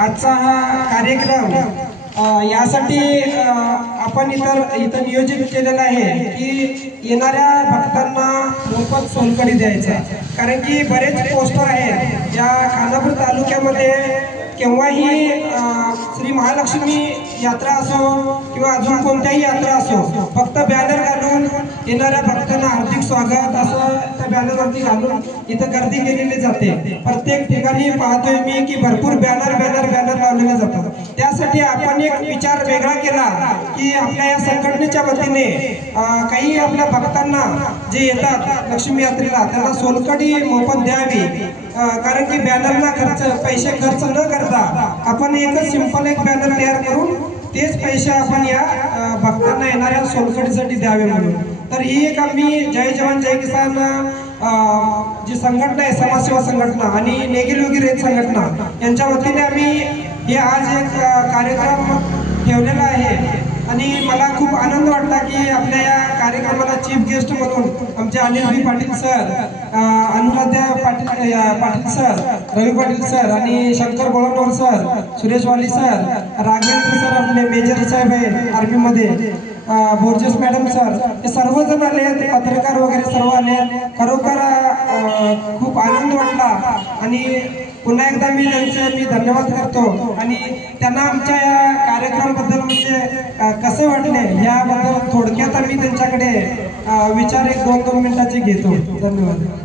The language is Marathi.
आजचा हा कार्यक्रम यासाठी आपण इथं नियोजित केलेलं आहे की येणाऱ्या भक्तांना मोफत सोलकढी द्यायचा। कारण की बरेच पोस्टर आहेत या खानापूर तालुक्यामध्ये केव्हाही श्री महालक्ष्मी यात्रा असो किंवा अजून कोणत्याही यात्रा असो, फक्त बॅनर घालून येणाऱ्या भक्तांना हार्दिक स्वागत असं त्या बॅनरवरती घालून इथं गर्दी केलेली जाते। प्रत्येक ठिकाणी पाहतोय मी की भरपूर बॅनर लावलेले जातात। त्यासाठी आपण एक विचार वेगळा केला की आपल्या या संघटनेच्या वतीने काही आपल्या भक्तांना जे येतात लक्ष्मी यात्रेला त्यांना सोलकढी मोफत द्यावी। कारण की बॅनरला पैसे खर्च न करता आपण एकच सिंपल एक बॅनर तयार करून तेच पैसे आपण या भक्तांना येणाऱ्या सोलकढीसाठी द्यावे म्हणून। तर ही एक आम्ही जय जवान जय किसान जी संघटना आहे, समाजसेवा संघटना आणि नेगिल वगैरे संघटना यांच्या वतीने आम्ही हे आज एक कार्यक्रम ठेवलेला आहे। आणि मला खूप आनंद वाटला की आपल्या या कार्यक्रमाला चीफ गेस्ट म्हणून आमचे अनिल भाई पाटील सर, अनुराधा पाटील सर, रवी पाटील सर आणि शंकर गोळवणकर सर, सुरेश वाली सर, राघवेंद्र सर आपले मेजर साहेब आहे आर्मी मध्ये, बोर्जेस मॅडम सर, हे सर्वजण आले, पत्रकार वगैरे सर्व आले। खरोखर खूप आनंद वाटला आणि पुन्हा एकदा मी त्यांचे धन्यवाद करतो आणि त्यांना आमच्या या कार्यक्रमाबद्दल म्हणजे कसे वाटले याबद्दल थोडक्यात आम्ही त्यांच्याकडे विचार एक 2-2 मिनिटाचे घेतो। धन्यवाद।